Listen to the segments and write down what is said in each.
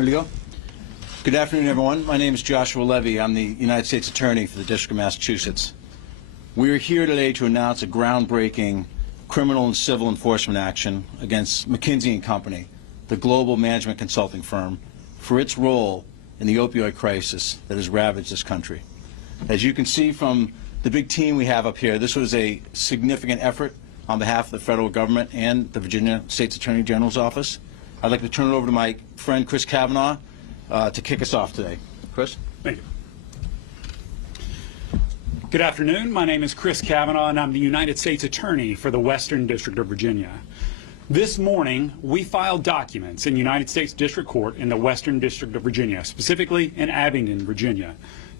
Ready to go? Good afternoon, everyone. My name is Joshua Levy. I'm the United States Attorney for the District of Massachusetts. We are here today to announce a groundbreaking criminal and civil enforcement action against McKinsey & Company, the global management consulting firm, for its role in the opioid crisis that has ravaged this country. As you can see from the big team we have up here, this was a significant effort on behalf of the federal government and the Virginia State's Attorney General's office. I'd like to turn it over to my friend Chris Kavanaugh to kick us off today. Chris? Thank you. Good afternoon. My name is Chris Kavanaugh, and I'm the United States Attorney for the Western District of Virginia. This morning, we filed documents in United States District Court in the Western District of Virginia, specifically in Abingdon, Virginia,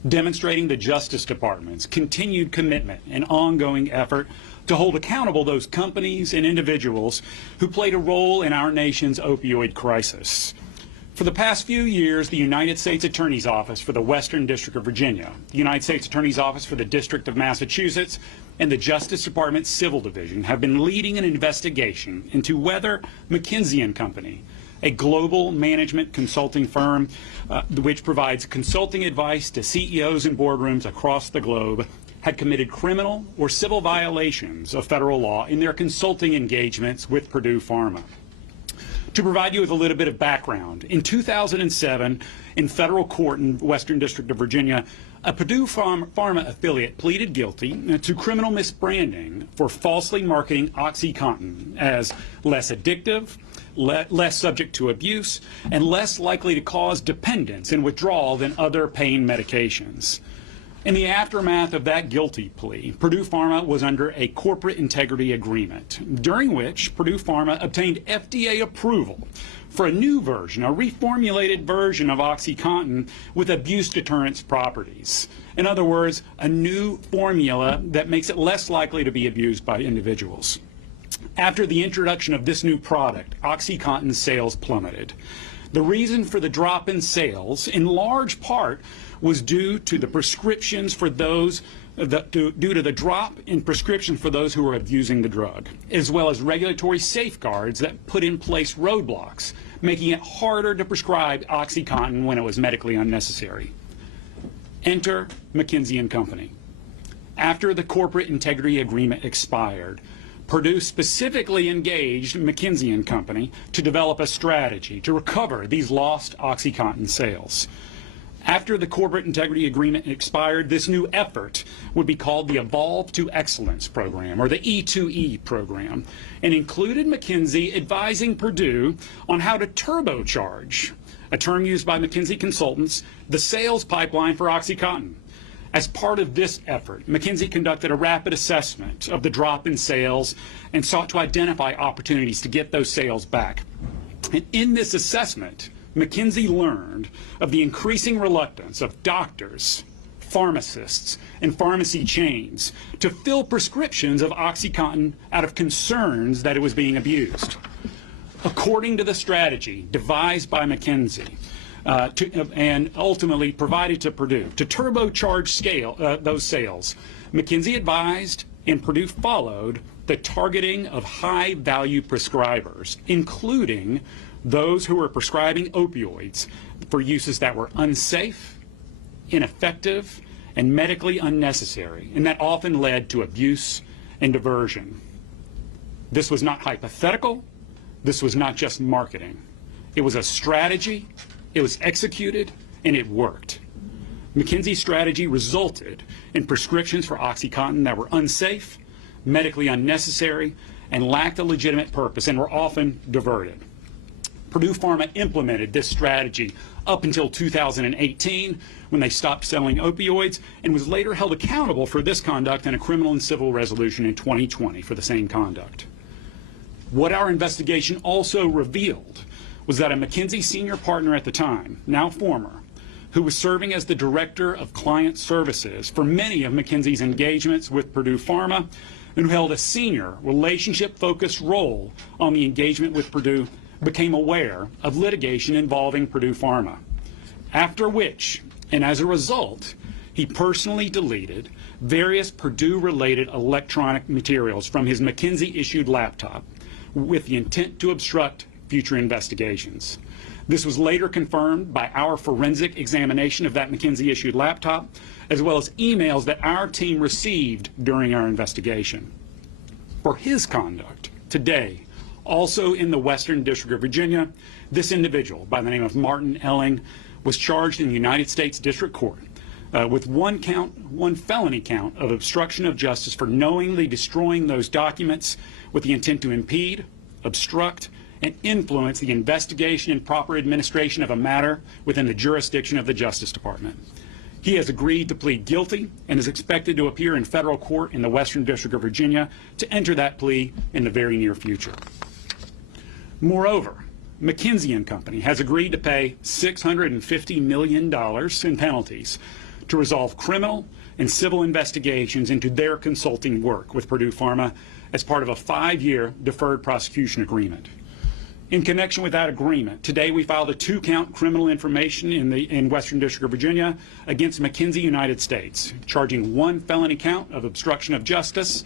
demonstrating the Justice Department's continued commitment and ongoing effort to hold accountable those companies and individuals who played a role in our nation's opioid crisis. For the past few years, the United States Attorney's Office for the Western District of Virginia, the United States Attorney's Office for the District of Massachusetts, and the Justice Department's Civil Division have been leading an investigation into whether McKinsey & Company, a global management consulting firm which provides consulting advice to CEOs and boardrooms across the globe, had committed criminal or civil violations of federal law in their consulting engagements with Purdue Pharma. To provide you with a little bit of background, in 2007, in federal court in Western District of Virginia, a Purdue Pharma affiliate pleaded guilty to criminal misbranding for falsely marketing OxyContin as less addictive, less subject to abuse, and less likely to cause dependence and withdrawal than other pain medications. In the aftermath of that guilty plea, Purdue Pharma was under a corporate integrity agreement, during which Purdue Pharma obtained FDA approval for a new version, a reformulated version of OxyContin with abuse deterrence properties. In other words, a new formula that makes it less likely to be abused by individuals. After the introduction of this new product, OxyContin sales plummeted. The reason for the drop in sales, in large part, was due to the prescriptions for those due to the drop in prescriptions for those who were abusing the drug, as well as regulatory safeguards that put in place roadblocks, making it harder to prescribe OxyContin when it was medically unnecessary. Enter McKinsey & Company. After the corporate integrity agreement expired, Purdue specifically engaged McKinsey & Company to develop a strategy to recover these lost OxyContin sales. After the corporate integrity agreement expired, this new effort would be called the Evolve to Excellence program, or the E2E program, and included McKinsey advising Purdue on how to turbocharge, a term used by McKinsey consultants, the sales pipeline for OxyContin. As part of this effort, McKinsey conducted a rapid assessment of the drop in sales and sought to identify opportunities to get those sales back. And in this assessment, McKinsey learned of the increasing reluctance of doctors, pharmacists, and pharmacy chains to fill prescriptions of OxyContin out of concerns that it was being abused. According to the strategy devised by McKinsey, and ultimately provided to Purdue to turbocharge those sales, McKinsey advised and Purdue followed the targeting of high-value prescribers, including those who were prescribing opioids for uses that were unsafe, ineffective, and medically unnecessary, and that often led to abuse and diversion. This was not hypothetical. This was not just marketing. It was a strategy. It was executed, and it worked. McKinsey's strategy resulted in prescriptions for OxyContin that were unsafe, medically unnecessary, and lacked a legitimate purpose, and were often diverted. Purdue Pharma implemented this strategy up until 2018, when they stopped selling opioids, and was later held accountable for this conduct in a criminal and civil resolution in 2020 for the same conduct. What our investigation also revealed was that a McKinsey senior partner at the time, now former, who was serving as the director of client services for many of McKinsey's engagements with Purdue Pharma, and who held a senior relationship-focused role on the engagement with Purdue, became aware of litigation involving Purdue Pharma. After which, and as a result, he personally deleted various Purdue-related electronic materials from his McKinsey-issued laptop with the intent to obstruct future investigations. This was later confirmed by our forensic examination of that McKinsey-issued laptop, as well as emails that our team received during our investigation. For his conduct, today, also in the Western District of Virginia, this individual by the name of Martin Elling was charged in the United States District Court with one felony count of obstruction of justice for knowingly destroying those documents with the intent to impede, obstruct, and influence the investigation and proper administration of a matter within the jurisdiction of the Justice Department. He has agreed to plead guilty and is expected to appear in federal court in the Western District of Virginia to enter that plea in the very near future. Moreover, McKinsey & Company has agreed to pay $650 million in penalties to resolve criminal and civil investigations into their consulting work with Purdue Pharma as part of a 5-year deferred prosecution agreement. In connection with that agreement, today we filed a 2-count criminal information in Western District of Virginia against McKinsey United States, charging 1 felony count of obstruction of justice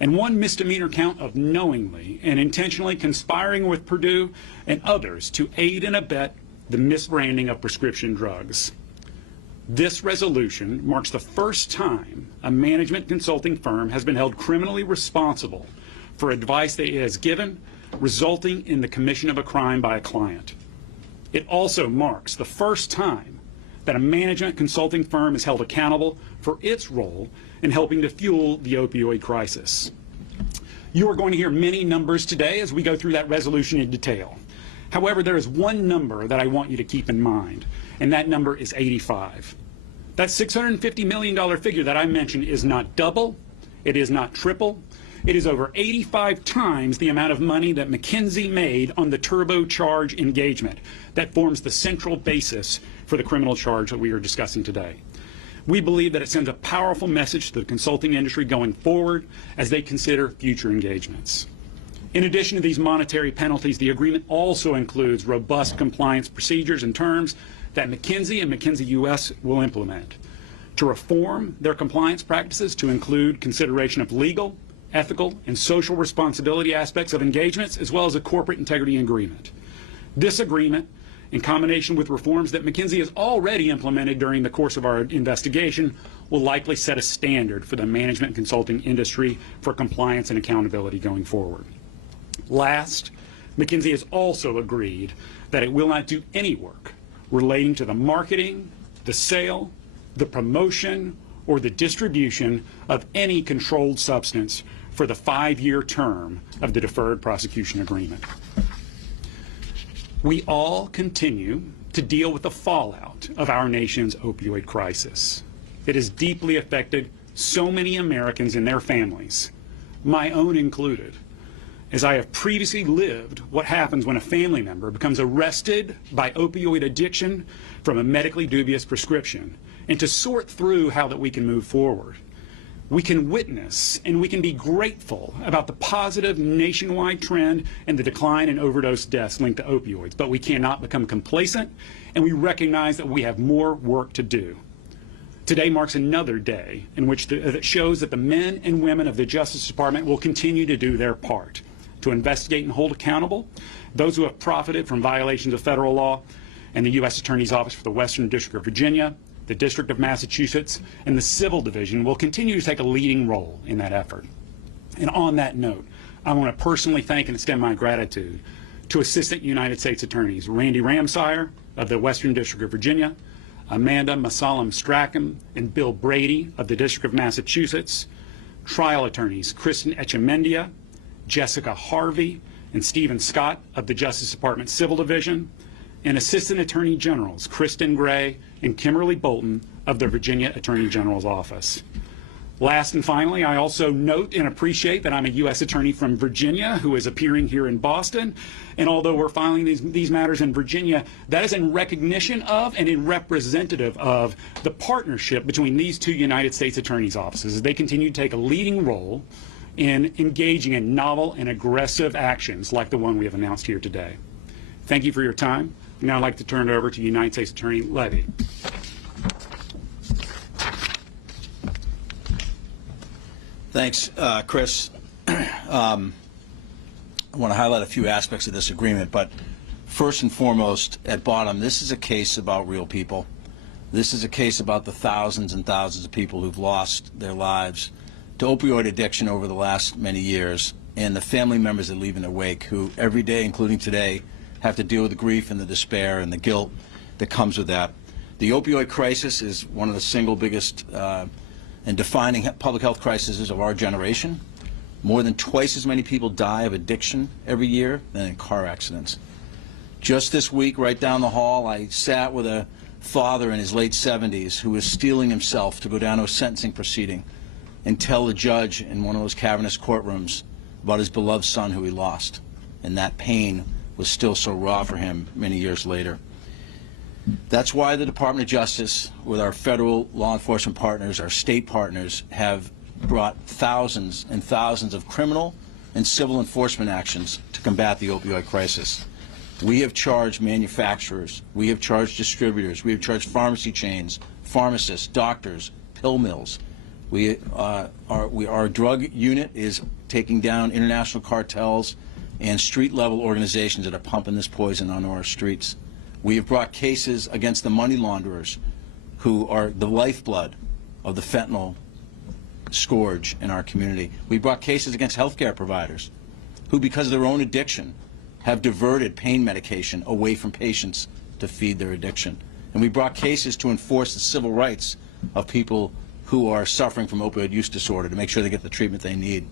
and 1 misdemeanor count of knowingly and intentionally conspiring with Purdue and others to aid and abet the misbranding of prescription drugs. This resolution marks the first time a management consulting firm has been held criminally responsible for advice that it has given, resulting in the commission of a crime by a client. It also marks the first time that a management consulting firm is held accountable for its role in helping to fuel the opioid crisis. You are going to hear many numbers today as we go through that resolution in detail. However, there is one number that I want you to keep in mind, and that number is 85. That $650 million figure that I mentioned is not double, it is not triple, it is over 85 times the amount of money that McKinsey made on the turbocharge engagement that forms the central basis for the criminal charge that we are discussing today. We believe that it sends a powerful message to the consulting industry going forward as they consider future engagements. In addition to these monetary penalties, the agreement also includes robust compliance procedures and terms that McKinsey and McKinsey US will implement to reform their compliance practices to include consideration of legal, ethical, and social responsibility aspects of engagements, as well as a corporate integrity agreement. This agreement, in combination with reforms that McKinsey has already implemented during the course of our investigation, will likely set a standard for the management consulting industry for compliance and accountability going forward. Last, McKinsey has also agreed that it will not do any work relating to the marketing, the sale, the promotion, or the distribution of any controlled substance for the 5-year term of the deferred prosecution agreement. We all continue to deal with the fallout of our nation's opioid crisis. It has deeply affected so many Americans and their families, my own included, as I have previously lived what happens when a family member becomes arrested by opioid addiction from a medically dubious prescription, and to sort through how that we can move forward. We can witness and we can be grateful about the positive nationwide trend and the decline in overdose deaths linked to opioids, but we cannot become complacent, and we recognize that we have more work to do. Today marks another day in which that shows that the men and women of the Justice Department will continue to do their part to investigate and hold accountable those who have profited from violations of federal law, and the U.S. Attorney's Office for the Western District of Virginia, the District of Massachusetts, and the Civil Division will continue to take a leading role in that effort. And on that note, I want to personally thank and extend my gratitude to Assistant United States Attorneys Randy Ramsire of the Western District of Virginia, Amanda Masalam Strachan and Bill Brady of the District of Massachusetts, trial attorneys Kristen Echemendia, Jessica Harvey, and Stephen Scott of the Justice Department Civil Division, and Assistant Attorney Generals Kristen Gray and Kimberly Bolton of the Virginia Attorney General's Office. Last and finally, I also note and appreciate that I'm a U.S. Attorney from Virginia who is appearing here in Boston, and although we're filing these matters in Virginia, that is in recognition of and in representative of the partnership between these two United States Attorneys' offices as they continue to take a leading role in engaging in novel and aggressive actions like the one we have announced here today. Thank you for your time. Now I'd like to turn it over to United States Attorney Levy. Thanks, Chris. I want to highlight a few aspects of this agreement, but First and foremost, at bottom, this is a case about real people. This is a case about the thousands and thousands of people who've lost their lives to opioid addiction over the last many years, and the family members that leave in their wake, who every day, including today, have to deal with the grief and the despair and the guilt that comes with that. The opioid crisis is one of the single biggest and defining public health crises of our generation. More than twice as many people die of addiction every year than in car accidents. Just this week, right down the hall, I sat with a father in his late 70s who was steeling himself to go down to a sentencing proceeding and tell the judge in one of those cavernous courtrooms about his beloved son who he lost. And that pain was still so raw for him many years later. That's why the Department of Justice, with our federal law enforcement partners, our state partners, have brought thousands and thousands of criminal and civil enforcement actions to combat the opioid crisis. We have charged manufacturers, we have charged distributors, we have charged pharmacy chains, pharmacists, doctors, pill mills. Our drug unit is taking down international cartels and street-level organizations that are pumping this poison onto our streets. We have brought cases against the money launderers who are the lifeblood of the fentanyl scourge in our community. We brought cases against healthcare providers who, because of their own addiction, have diverted pain medication away from patients to feed their addiction. And we brought cases to enforce the civil rights of people who are suffering from opioid use disorder to make sure they get the treatment they need.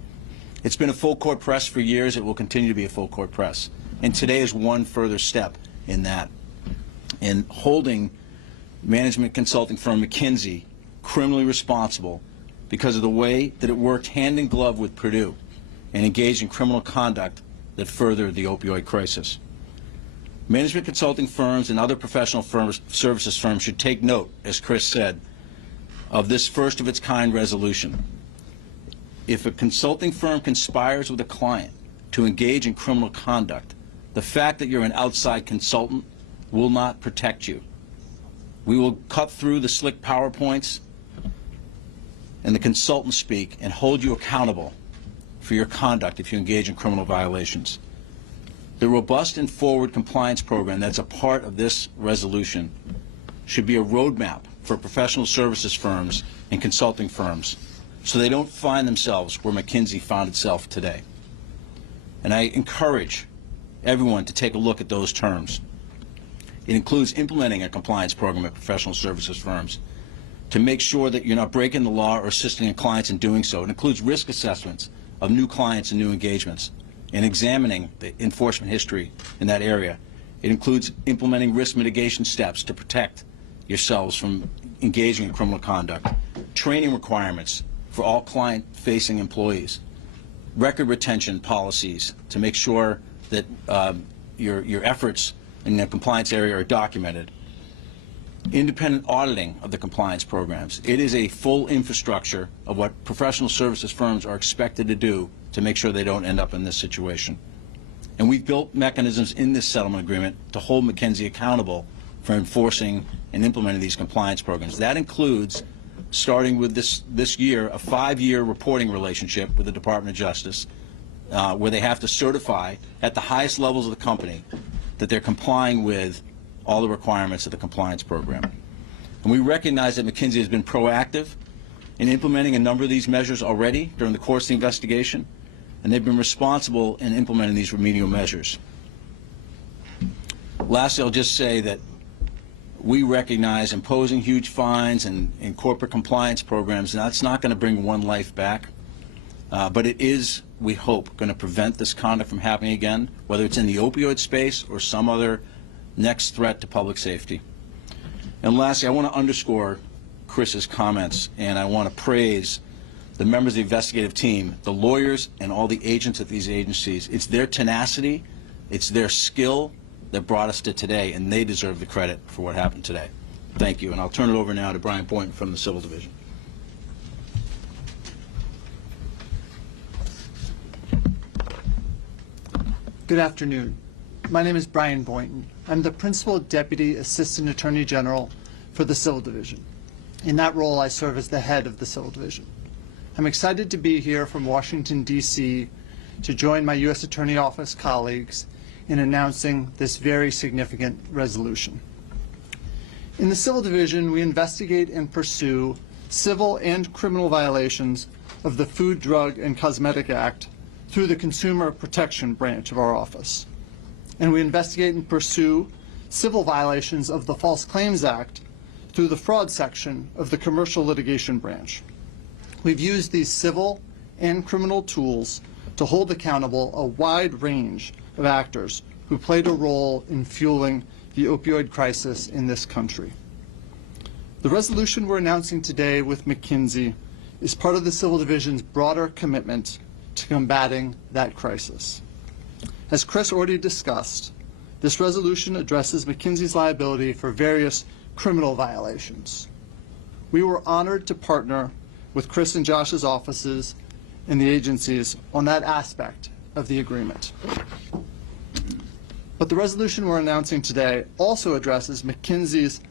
It's been a full court press for years. It will continue to be a full court press. And today is one further step in that, in holding management consulting firm McKinsey criminally responsible because of the way that it worked hand in glove with Purdue and engaged in criminal conduct that furthered the opioid crisis. Management consulting firms and other professional services firms should take note, as Chris said, of this first-of-its-kind resolution. If a consulting firm conspires with a client to engage in criminal conduct, the fact that you're an outside consultant will not protect you. We will cut through the slick PowerPoints and the consultant speak and hold you accountable for your conduct if you engage in criminal violations. The robust and forward compliance program that's a part of this resolution should be a roadmap for professional services firms and consulting firms so they don't find themselves where McKinsey found itself today. And I encourage everyone to take a look at those terms. It includes implementing a compliance program at professional services firms to make sure that you're not breaking the law or assisting clients in doing so. It includes risk assessments of new clients and new engagements and examining the enforcement history in that area. It includes implementing risk mitigation steps to protect yourselves from engaging in criminal conduct, training requirements for all client-facing employees, record retention policies to make sure that your efforts in the compliance area are documented, independent auditing of the compliance programs. It is a full infrastructure of what professional services firms are expected to do to make sure they don't end up in this situation. And we've built mechanisms in this settlement agreement to hold McKinsey accountable for enforcing and implementing these compliance programs. That includes, starting with this year, a 5-year reporting relationship with the Department of Justice, where they have to certify at the highest levels of the company that they're complying with all the requirements of the compliance program. And we recognize that McKinsey has been proactive in implementing a number of these measures already during the course of the investigation, and they've been responsible in implementing these remedial measures. Lastly, I'll just say that we recognize imposing huge fines and corporate compliance programs, and that's not going to bring one life back, but it is, we hope, going to prevent this conduct from happening again, whether it's in the opioid space or some other next threat to public safety. And lastly, I want to underscore Chris's comments, and I want to praise the members of the investigative team, the lawyers and all the agents at these agencies. It's their tenacity, it's their skill that brought us to today, and they deserve the credit for what happened today. Thank you, and I'll turn it over now to Brian Boynton from the Civil Division. Good afternoon. My name is Brian Boynton. I'm the Principal Deputy Assistant Attorney General for the Civil Division. In that role, I serve as the head of the Civil Division. I'm excited to be here from Washington, D.C. to join my U.S. Attorney Office colleagues in announcing this very significant resolution. In the Civil Division, we investigate and pursue civil and criminal violations of the Food, Drug, and Cosmetic Act through the Consumer Protection branch of our office. And we investigate and pursue civil violations of the False Claims Act through the fraud section of the Commercial Litigation branch. We've used these civil and criminal tools to hold accountable a wide range of actors who played a role in fueling the opioid crisis in this country. The resolution we're announcing today with McKinsey is part of the Civil Division's broader commitment to combating that crisis. As Chris already discussed, this resolution addresses McKinsey's liability for various criminal violations. We were honored to partner with Chris and Josh's offices and the agencies on that aspect of the agreement. But the resolution we're announcing today also addresses McKinsey's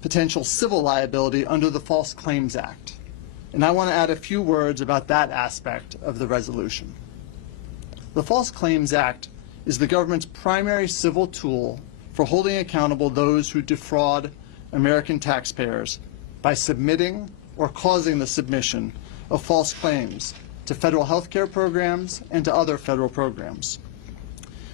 potential civil liability under the False Claims Act. And I want to add a few words about that aspect of the resolution. The False Claims Act is the government's primary civil tool for holding accountable those who defraud American taxpayers by submitting or causing the submission of false claims to federal health care programs and to other federal programs.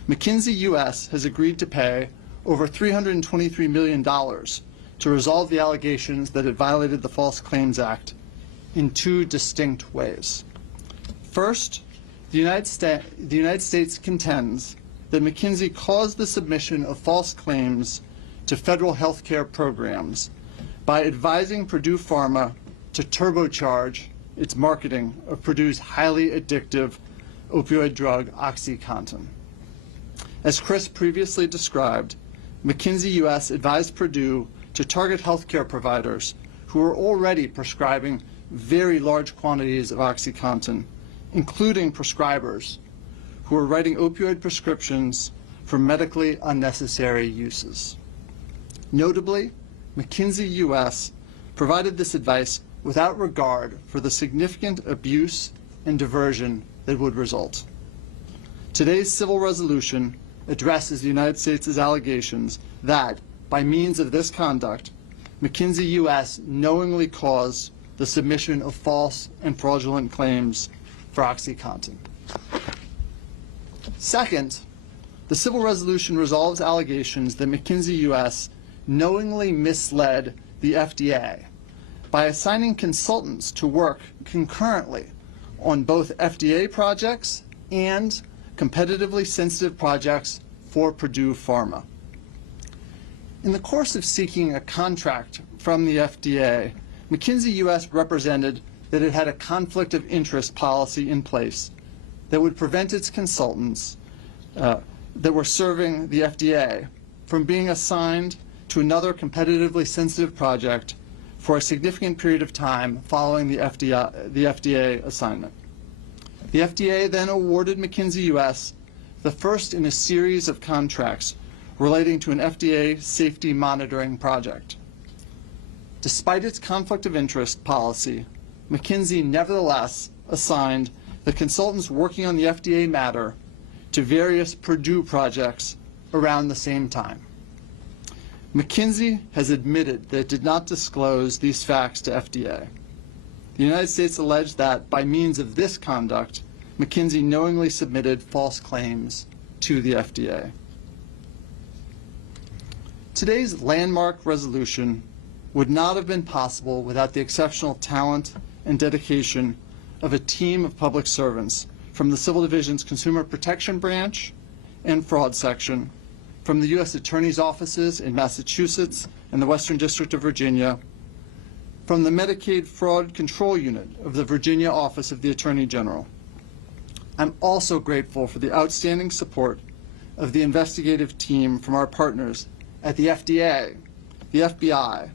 McKinsey U.S. has agreed to pay over $323 million to resolve the allegations that it violated the False Claims Act in two distinct ways. First, the United States contends that McKinsey caused the submission of false claims to federal health care programs by advising Purdue Pharma to turbocharge its marketing of Purdue's highly addictive opioid drug, OxyContin. As Chris previously described, McKinsey U.S. advised Purdue to target healthcare providers who were already prescribing very large quantities of OxyContin, including prescribers who were writing opioid prescriptions for medically unnecessary uses. Notably, McKinsey U.S. provided this advice without regard for the significant abuse and diversion that would result. Today's civil resolution addresses the United States' allegations that, by means of this conduct, McKinsey U.S. knowingly caused the submission of false and fraudulent claims for OxyContin. Second, the civil resolution resolves allegations that McKinsey U.S. knowingly misled the FDA by assigning consultants to work concurrently on both FDA projects and competitively sensitive projects for Purdue Pharma. In the course of seeking a contract from the FDA, McKinsey U.S. represented that it had a conflict of interest policy in place that would prevent its consultants that were serving the FDA from being assigned to another competitively sensitive project for a significant period of time following the FDA assignment. The FDA then awarded McKinsey U.S. the first in a series of contracts relating to an FDA safety monitoring project. Despite its conflict of interest policy, McKinsey nevertheless assigned the consultants working on the FDA matter to various Purdue projects around the same time. McKinsey has admitted that it did not disclose these facts to FDA. The United States alleged that, by means of this conduct, McKinsey knowingly submitted false claims to the FDA. Today's landmark resolution would not have been possible without the exceptional talent and dedication of a team of public servants from the Civil Division's Consumer Protection Branch and Fraud Section, from the U.S. Attorney's offices in Massachusetts and the Western District of Virginia, from the Medicaid Fraud Control Unit of the Virginia Office of the Attorney General. I'm also grateful for the outstanding support of the investigative team from our partners at the FDA, the FBI,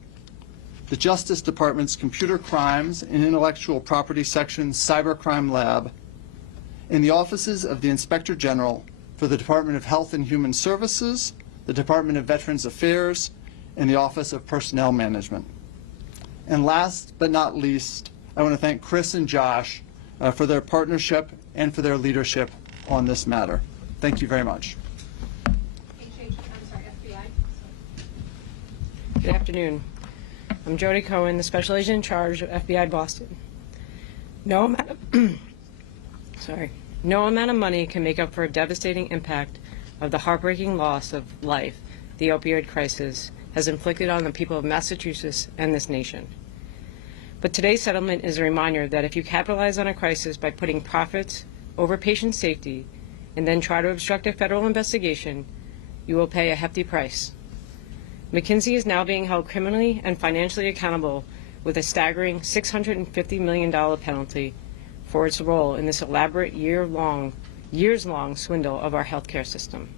the Justice Department's Computer Crimes and Intellectual Property Section Cybercrime Lab, and the offices of the Inspector General for the Department of Health and Human Services, the Department of Veterans Affairs, and the Office of Personnel Management. And last but not least, I want to thank Chris and Josh for their partnership and for their leadership on this matter. Thank you very much. Good afternoon. I'm Jody Cohen, the Special Agent in charge of FBI Boston. No amount of money can make up for a devastating impact of the heartbreaking loss of life the opioid crisis has inflicted on the people of Massachusetts and this nation. But today's settlement is a reminder that if you capitalize on a crisis by putting profits over patient safety and then try to obstruct a federal investigation, you will pay a hefty price. McKinsey is now being held criminally and financially accountable with a staggering $650 million penalty for its role in this elaborate years-long swindle of our healthcare system.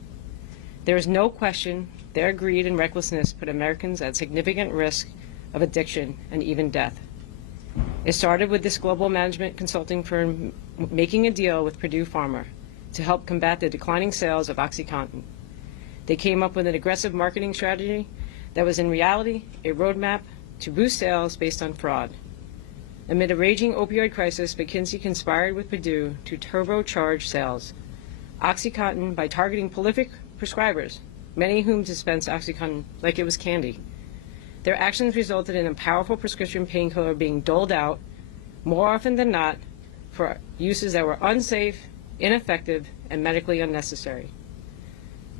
There is no question their greed and recklessness put Americans at significant risk of addiction and even death. It started with this global management consulting firm making a deal with Purdue Pharma to help combat the declining sales of OxyContin. They came up with an aggressive marketing strategy that was in reality a roadmap to boost sales based on fraud. Amid a raging opioid crisis, McKinsey conspired with Purdue to turbocharge sales. OxyContin by targeting prolific prescribers, many of whom dispense OxyContin like it was candy. Their actions resulted in a powerful prescription painkiller being doled out, more often than not, for uses that were unsafe, ineffective, and medically unnecessary.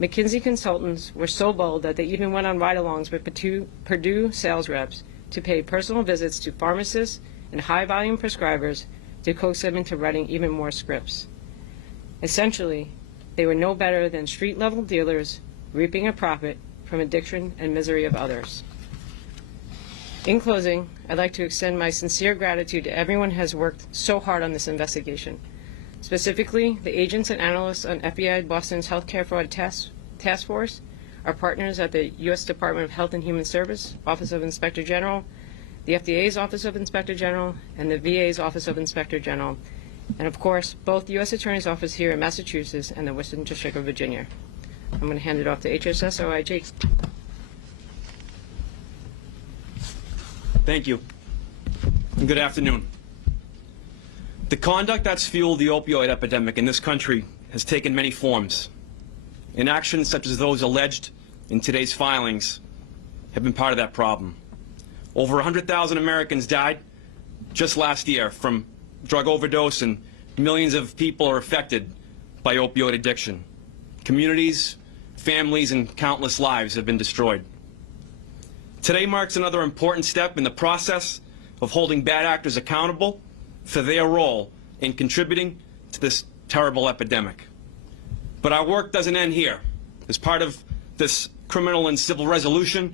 McKinsey consultants were so bold that they even went on ride-alongs with Purdue sales reps to pay personal visits to pharmacists and high-volume prescribers to coax them into writing even more scripts. Essentially, they were no better than street-level dealers reaping a profit from addiction and misery of others. In closing, I'd like to extend my sincere gratitude to everyone who has worked so hard on this investigation. Specifically, the agents and analysts on FBI Boston's Healthcare Fraud Task Force, our partners at the U.S. Department of Health and Human Service, Office of Inspector General, the FDA's Office of Inspector General, and the VA's Office of Inspector General, and of course, both the U.S. Attorney's Office here in Massachusetts and the Western District of Virginia. I'm going to hand it off to HSS-OIG. Thank you, and good afternoon. The conduct that's fueled the opioid epidemic in this country has taken many forms, and actions such as those alleged in today's filings have been part of that problem. Over 100,000 Americans died just last year from drug overdose, and millions of people are affected by opioid addiction. Communities, families, and countless lives have been destroyed. Today marks another important step in the process of holding bad actors accountable for their role in contributing to this terrible epidemic. But our work doesn't end here. As part of this criminal and civil resolution,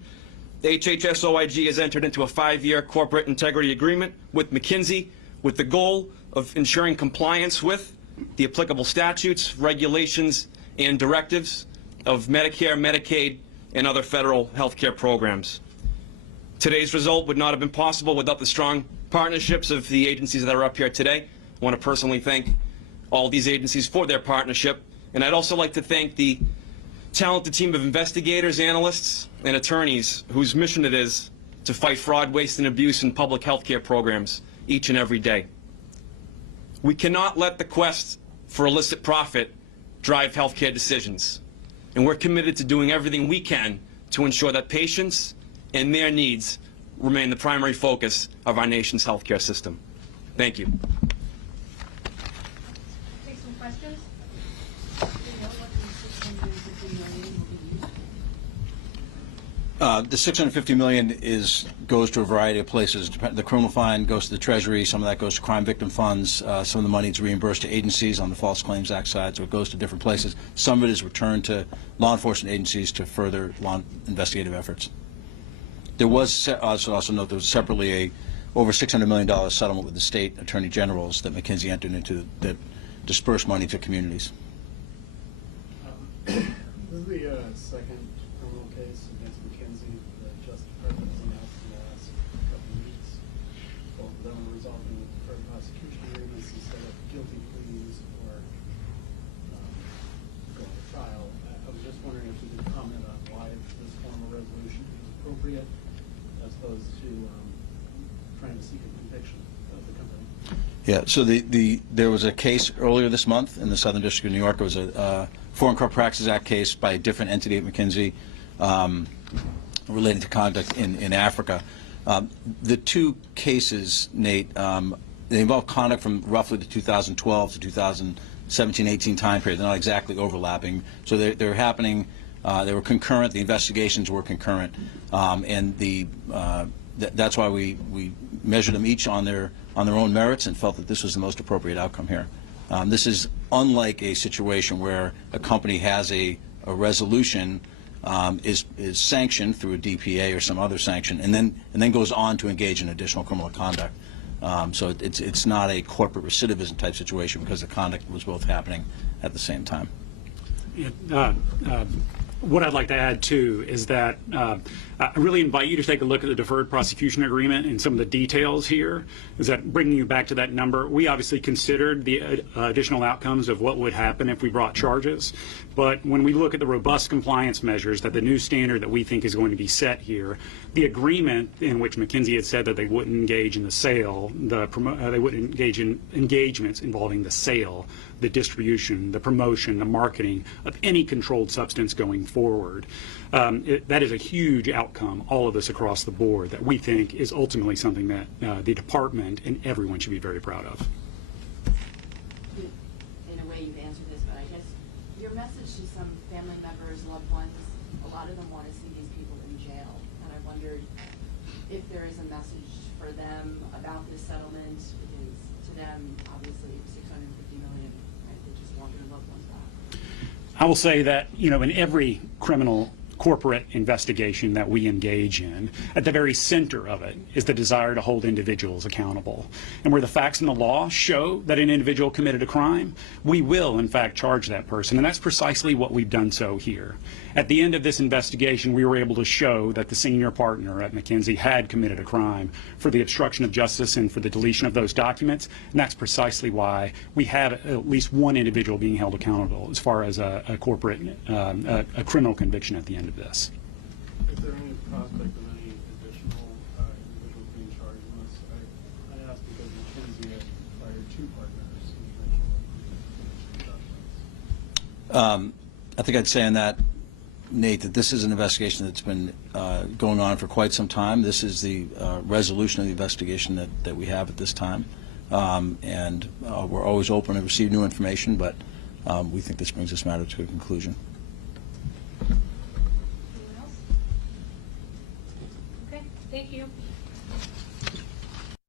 the HHS-OIG has entered into a 5-year corporate integrity agreement with McKinsey with the goal of ensuring compliance with the applicable statutes, regulations, and directives of Medicare, Medicaid, and other federal health care programs. Today's result would not have been possible without the strong partnerships of the agencies that are up here today. I want to personally thank all these agencies for their partnership, and I'd also like to thank the talented team of investigators, analysts, and attorneys whose mission it is to fight fraud, waste, and abuse in public health care programs each and every day. We cannot let the quest for illicit profit drive health care decisions, and we're committed to doing everything we can to ensure that patients and their needs remain the primary focus of our nation's healthcare system. Thank you. Take some questions. The $650 million goes to a variety of places. The criminal fine goes to the Treasury. Some of that goes to crime victim funds. Some of the money is reimbursed to agencies on the False Claims Act side, so it goes to different places. Some of it is returned to law enforcement agencies to further investigative efforts. There was also note there was separately over $600 million settlement with the state attorney generals that McKinsey entered into that dispersed money to communities. This is the second criminal case against McKinsey that Justice Department has announced in the last couple of weeks. Both of them are resulting in deferred prosecution agreements instead of guilty pleas or going to trial. I was just wondering if you could comment on why this form of resolution is appropriate as opposed to trying to seek a conviction of the company. Yeah, so there was a case earlier this month in the Southern District of New York. It was a Foreign Corrupt Practices Act case by a different entity at McKinsey relating to conduct in Africa. The two cases, Nate, they involve conduct from roughly the 2012 to 2017-18 time period. They're not exactly overlapping, so they're happening. They were concurrent. The investigations were concurrent, and that's why we measured them each on their own merits and felt that this was the most appropriate outcome here. This is unlike a situation where a company has a resolution, is sanctioned through a DPA or some other sanction, and then goes on to engage in additional criminal conduct. So it's not a corporate recidivism type situation because the conduct was both happening at the same time. What I'd like to add, too, is that I really invite you to take a look at the deferred prosecution agreement and some of the details here. Is that bringing you back to that number? We obviously considered the additional outcomes of what would happen if we brought charges. But when we look at the robust compliance measures, that the new standard that we think is going to be set here, the agreement in which McKinsey had said that they wouldn't engage in the sale, they wouldn't engage in engagements involving the sale, the distribution, the promotion, the marketing of any controlled substance going forward. That is a huge outcome, all of us across the board, that we think is ultimately something that the department and everyone should be very proud of. In a way, you've answered this, but I guess your message to some family members, loved ones, a lot of them want to see these people in jail, and I wondered if there is a message for them about this settlement, because to them, obviously, $650 million, right? They just want their loved ones back. I will say that, in every criminal corporate investigation that we engage in, at the very center of it is the desire to hold individuals accountable. And where the facts and the law show that an individual committed a crime, we will, in fact, charge that person. And that's precisely what we've done so here. At the end of this investigation, we were able to show that the senior partner at McKinsey had committed a crime for the obstruction of justice and for the deletion of those documents. And that's precisely why we have at least one individual being held accountable as far as a corporate, a criminal conviction at the end of this. Is there any prospect of any additional individuals being charged in this? I asked because McKinsey had fired 2 partners in connection with I think I'd say on that, Nate, that this is an investigation that's been going on for quite some time. This is the resolution of the investigation that we have at this time. And we're always open to receive new information, but we think this brings this matter to a conclusion.